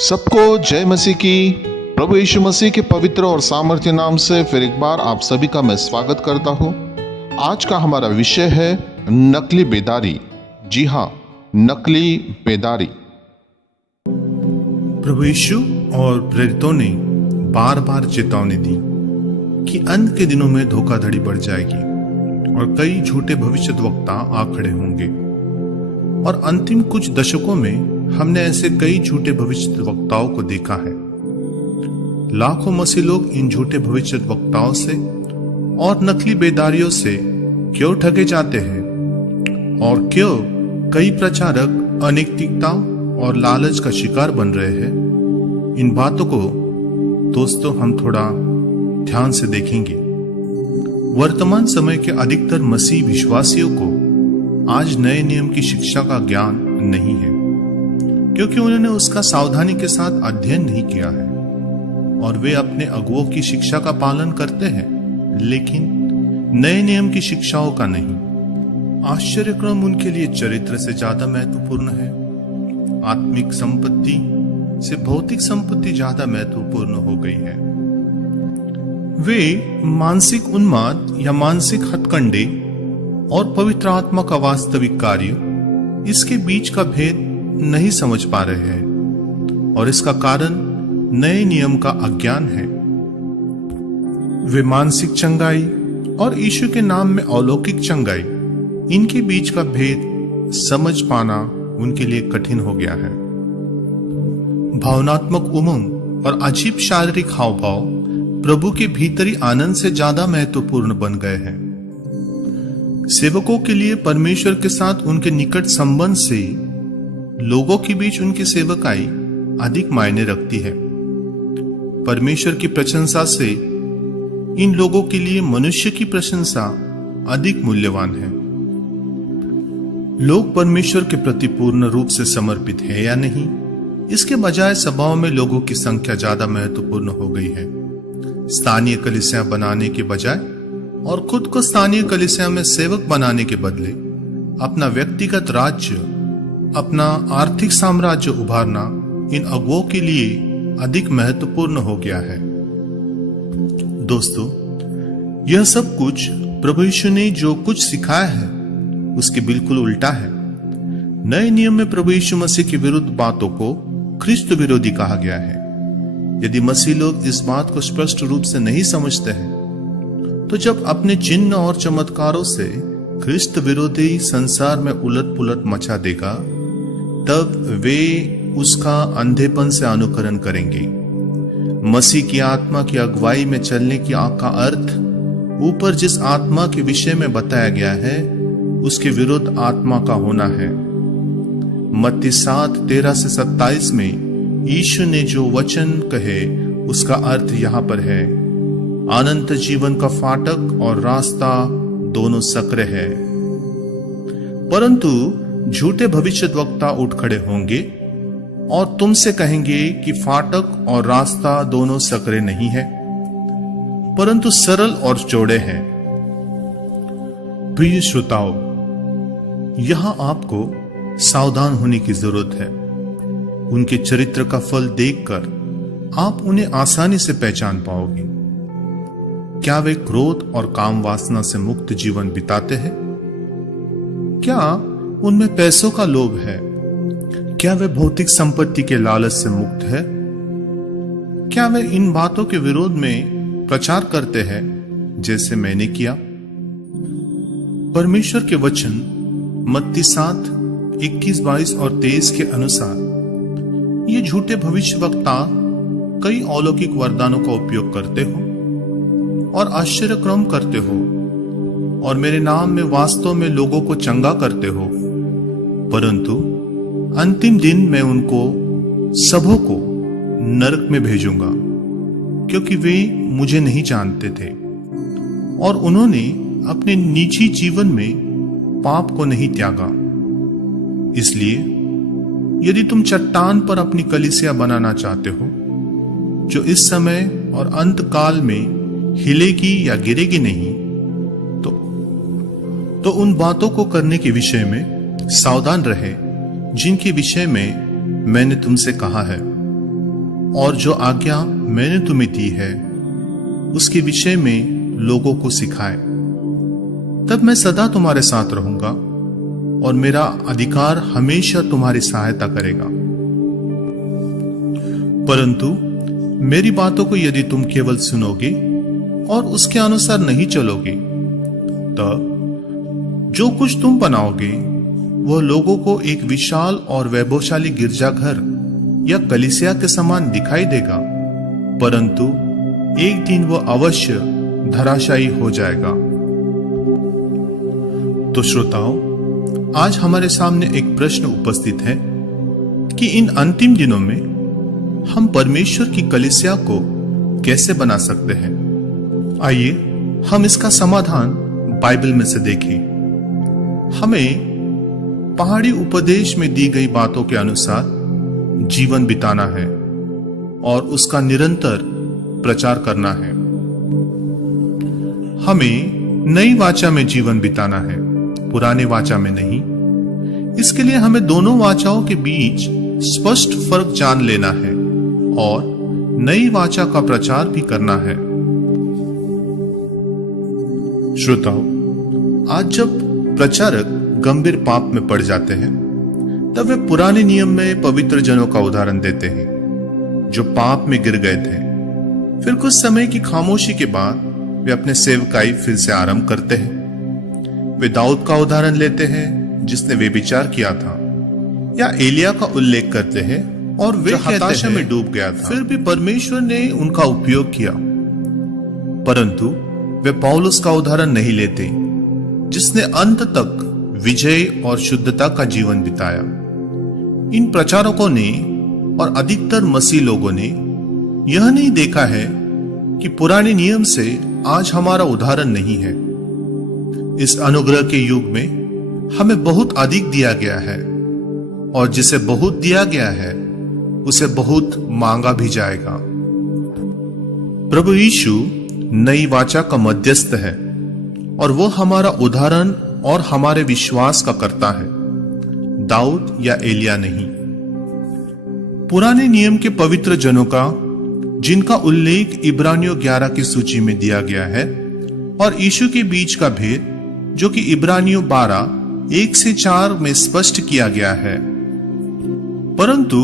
सबको जय मसीह की। प्रभु यीशु मसीह के पवित्र और सामर्थ्य नाम से फिर एक बार आप सभी का मैं स्वागत करता हूं। आज का हमारा विषय है नकली बेदारी। जी हां, नकली बेदारी। प्रभु यीशु और प्रेरितों ने बार बार चेतावनी दी कि अंत के दिनों में धोखाधड़ी बढ़ जाएगी और कई झूठे भविष्यद्वक्ता आ खड़े होंगे। और अंतिम कुछ दशकों में हमने ऐसे कई झूठे भविष्यद्वक्ताओं को देखा है। लाखों मसीह लोग इन झूठे भविष्यद्वक्ताओं से और नकली बेदारियों से क्यों ठगे जाते हैं और क्यों कई प्रचारक अनैतिकता और लालच का शिकार बन रहे हैं, इन बातों को दोस्तों हम थोड़ा ध्यान से देखेंगे। वर्तमान समय के अधिकतर मसीह विश्वासियों को आज नए नियम की शिक्षा का ज्ञान नहीं है, क्योंकि उन्होंने उसका सावधानी के साथ अध्ययन नहीं किया है और वे अपने अगुओं की शिक्षा का पालन करते हैं, लेकिन नए नियम की शिक्षाओं का नहीं। आश्चर्यक्रम उनके लिए चरित्र से ज्यादा महत्वपूर्ण है। आत्मिक संपत्ति से भौतिक संपत्ति ज्यादा महत्वपूर्ण हो गई है। वे मानसिक उन्माद या मानसिक हथकंडे और पवित्र आत्मा का वास्तविक कार्य, इसके बीच का भेद नहीं समझ पा रहे हैं और इसका कारण नए नियम का अज्ञान है। वे मानसिक चंगाई और यीशु के नाम में अलौकिक चंगाई, इनके बीच का भेद समझ पाना उनके लिए कठिन हो गया है। भावनात्मक उमंग और अजीब शारीरिक हाव भाव प्रभु के भीतरी आनंद से ज्यादा महत्वपूर्ण बन गए हैं। सेवकों के लिए परमेश्वर के साथ उनके निकट संबंध से लोगों के बीच उनकी सेवकाई अधिक मायने रखती है। परमेश्वर की प्रशंसा से इन लोगों के लिए मनुष्य की प्रशंसा अधिक मूल्यवान है। लोग परमेश्वर के प्रति पूर्ण रूप से समर्पित है या नहीं, इसके बजाय सभाओं में लोगों की संख्या ज्यादा महत्वपूर्ण हो गई है। स्थानीय कलीसिया बनाने के बजाय और खुद को स्थानीय कलीसिया में सेवक बनाने के बदले अपना व्यक्तिगत राज्य, अपना आर्थिक साम्राज्य उभारना इन अगुओं के लिए अधिक महत्वपूर्ण हो गया है। दोस्तों, यह सब कुछ प्रभु यीशु ने जो कुछ सिखाया है उसके बिल्कुल उल्टा है। नए नियम में प्रभु यीशु मसीह की विरुद्ध बातों को ख्रिस्त विरोधी कहा गया है। यदि मसीह लोग इस बात को स्पष्ट रूप से नहीं समझते हैं, तो जब अपने चिन्ह और चमत्कारों से ख्रिस्त विरोधी संसार में उलट पुलट मचा देगा, तब वे उसका अंधेपन से अनुकरण करेंगे। मसीह की आत्मा की अगुवाई में चलने की का अर्थ ऊपर जिस आत्मा के विषय में बताया गया है उसके विरुद्ध आत्मा का होना है। मत्ती 7:13-27 में यीशु ने जो वचन कहे उसका अर्थ यहाँ पर है, अनंत जीवन का फाटक और रास्ता दोनों सक्रिय है। परंतु झूठे भविष्यद्वक्ता उठ खड़े होंगे और तुमसे कहेंगे कि फाटक और रास्ता दोनों सक्रिय नहीं है, परंतु सरल और चौड़े हैं। प्रिय श्रोताओं, यहां आपको सावधान होने की जरूरत है। उनके चरित्र का फल देखकर आप उन्हें आसानी से पहचान पाओगे। क्या वे क्रोध और काम वासना से मुक्त जीवन बिताते हैं? क्या उनमें पैसों का लोभ है? क्या वे भौतिक संपत्ति के लालच से मुक्त है? क्या वे इन बातों के विरोध में प्रचार करते हैं जैसे मैंने किया? परमेश्वर के वचन मत्ती 7:21, 22 और 23 के अनुसार ये झूठे भविष्यवक्ता कई अलौकिक वरदानों का उपयोग करते हो और आश्चर्यक्रम करते हो और मेरे नाम में वास्तव में लोगों को चंगा करते हो, परंतु अंतिम दिन मैं उनको सबों को नरक में भेजूंगा, क्योंकि वे मुझे नहीं जानते थे और उन्होंने अपने निजी जीवन में पाप को नहीं त्यागा। इसलिए यदि तुम चट्टान पर अपनी कलीसिया बनाना चाहते हो जो इस समय और अंत काल में हिलेगी या गिरेगी नहीं, तो उन बातों को करने के विषय में सावधान रहे जिनके विषय में मैंने तुमसे कहा है। और जो आज्ञा मैंने तुम्हें दी है उसके विषय में लोगों को सिखाए। तब मैं सदा तुम्हारे साथ रहूंगा और मेरा अधिकार हमेशा तुम्हारी सहायता करेगा। परंतु मेरी बातों को यदि तुम केवल सुनोगे और उसके अनुसार नहीं चलोगे, तब जो कुछ तुम बनाओगे वह लोगों को एक विशाल और वैभवशाली गिरजाघर या कलीसिया के समान दिखाई देगा, परंतु एक दिन वह अवश्य धराशायी हो जाएगा। तो श्रोताओं, आज हमारे सामने एक प्रश्न उपस्थित है कि इन अंतिम दिनों में हम परमेश्वर की कलीसिया को कैसे बना सकते हैं। आइए हम इसका समाधान बाइबल में से देखें। हमें पहाड़ी उपदेश में दी गई बातों के अनुसार जीवन बिताना है और उसका निरंतर प्रचार करना है। हमें नई वाचा में जीवन बिताना है, पुराने वाचा में नहीं। इसके लिए हमें दोनों वाचाओं के बीच स्पष्ट फर्क जान लेना है और नई वाचा का प्रचार भी करना है। श्रोताओ, आज जब प्रचारक गंभीर पाप में पड़ जाते हैं, तब वे पुराने नियम में पवित्र जनों का उदाहरण देते हैं जो पाप में गिर गए थे। फिर कुछ समय की खामोशी के बाद वे अपने सेवकाई फिर से आरंभ करते हैं। वे दाऊद का उदाहरण लेते हैं जिसने व्यभिचार किया था, या एलिया का उल्लेख करते हैं और वे हताशा में डूब गया था, फिर भी परमेश्वर ने उनका उपयोग किया। परंतु वे पौलुस का उदाहरण नहीं लेते जिसने अंत तक विजय और शुद्धता का जीवन बिताया। इन प्रचारकों ने और अधिकतर मसीह लोगों ने यह नहीं देखा है कि पुराने नियम से आज हमारा उदाहरण नहीं है। इस अनुग्रह के युग में हमें बहुत अधिक दिया गया है और जिसे बहुत दिया गया है उसे बहुत मांगा भी जाएगा। प्रभु यीशु नई वाचा का मध्यस्थ है और वो हमारा उदाहरण और हमारे विश्वास का करता है, दाऊद या एलिया नहीं। पुराने नियम के पवित्र जनों का जिनका उल्लेख इब्रानियों 11 की सूची में दिया गया है, और यीशु के बीच का भेद जो कि इब्रानियों 12 1 से 4 में स्पष्ट किया गया है। परंतु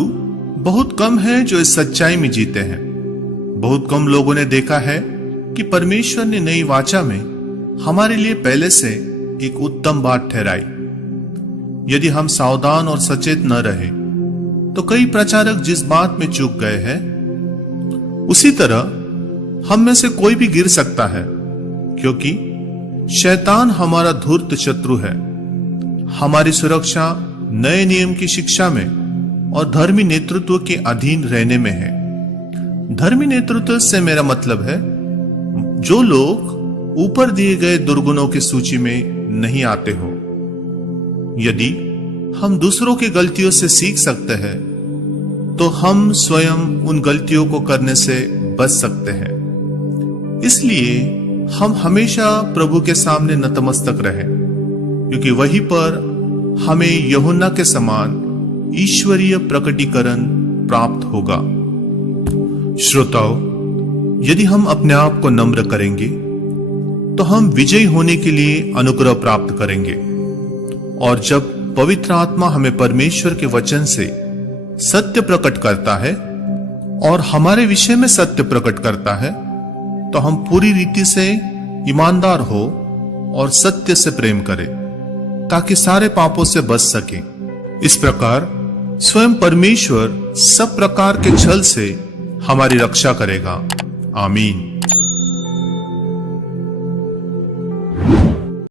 बहुत कम है जो इस सच्चाई में जीते हैं। बहुत कम लोगों ने देखा है कि परमेश्वर ने नई वाचा में हमारे लिए पहले से एक उत्तम बात ठहराई। यदि हम सावधान और सचेत न रहे तो कई प्रचारक जिस बात में चूक गए हैं, उसी तरह हम में से कोई भी गिर सकता है, क्योंकि शैतान हमारा धूर्त शत्रु है। हमारी सुरक्षा नए नियम की शिक्षा में और धर्मी नेतृत्व के अधीन रहने में है। धर्मी नेतृत्व से मेरा मतलब है जो लोग ऊपर दिए गए दुर्गुणों की सूची में नहीं आते हो। यदि हम दूसरों की गलतियों से सीख सकते हैं तो हम स्वयं उन गलतियों को करने से बच सकते हैं। इसलिए हम हमेशा प्रभु के सामने नतमस्तक रहें, क्योंकि वहीं पर हमें यूहन्ना के समान ईश्वरीय प्रकटीकरण प्राप्त होगा। श्रोताओं, यदि हम अपने आप को नम्र करेंगे तो हम विजयी होने के लिए अनुग्रह प्राप्त करेंगे। और जब पवित्र आत्मा हमें परमेश्वर के वचन से सत्य प्रकट करता है और हमारे विषय में सत्य प्रकट करता है, तो हम पूरी रीति से ईमानदार हो और सत्य से प्रेम करें, ताकि सारे पापों से बच सकें। इस प्रकार स्वयं परमेश्वर सब प्रकार के छल से हमारी रक्षा करेगा। आमीन।